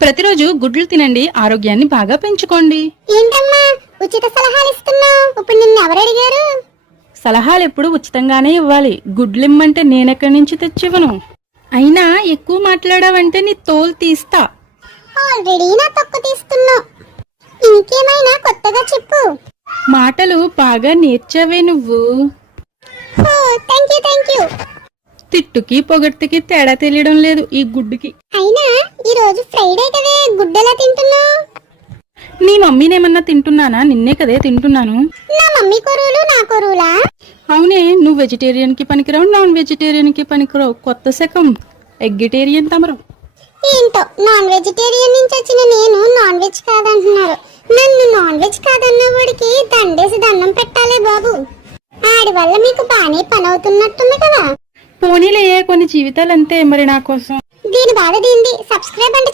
ప్రతిరోజు గుడ్లు తినండి ఆరోగ్యాన్ని బాగా పెంచుకోండి. ఏంటమ్మా ఉచిత సలహాలు ఇస్తున్నావు? ఇప్పుడు నిన్ను ఎవరు అడిగారు? సలహాలు ఎప్పుడు ఉచితంగానే ఇవ్వాలి. గుడ్లు ఇమ్మంటే నేనెక్కడి నుంచి తెచ్చివ్వను? అయినా ఎక్కువ మాట్లాడావంటే నీ తోలు తీస్తా. ఆల్రెడీ నా తొక్కు తీస్తున్నావు. ఇంకేమైనా కొత్తగా చెప్పు. మాటలు బాగా నేర్చావే నువ్వు. థ్యాంక్ యూ థ్యాంక్ యూ తిట్టుకి పొగట్టుకి తేడా తెలియడం లేదు ఈ గుడ్డుకి. అయినా ఈ రోజు ఫ్రైడే కదే గుడ్డెలా తింటున్నావు నీ మమ్మీనేమన్నా తింటున్నానా? నిన్నే కదే తింటున్నాను. నా మమ్మీ కొరువులు నా కొరువులా? అవునే నువ్వు వెజిటేరియన్కి పనికిరావు నాన్ వెజిటేరియన్కి పనికిరావు. కొత్త శకం. ఎగ్గిటేరియన్ తమరు. ఏంటో నాన్ వెజిటేరియన్ నుంచి వచ్చిన నేను నాన్ వెజ్ కాదంటున్నారు. నన్ను నాన్ వెజ్ కాదన్న వాడికి దండేసి దండం పెట్టాలే బాబు. ఆడి వల్ల మీకు బానే పని అవుతున్నట్టుంది కదా పోనీలే కొన్ని జీవితాలు అంతే మరి నా కోసం. దీని బాధ దీంది సబ్స్క్రైబ్ అంటే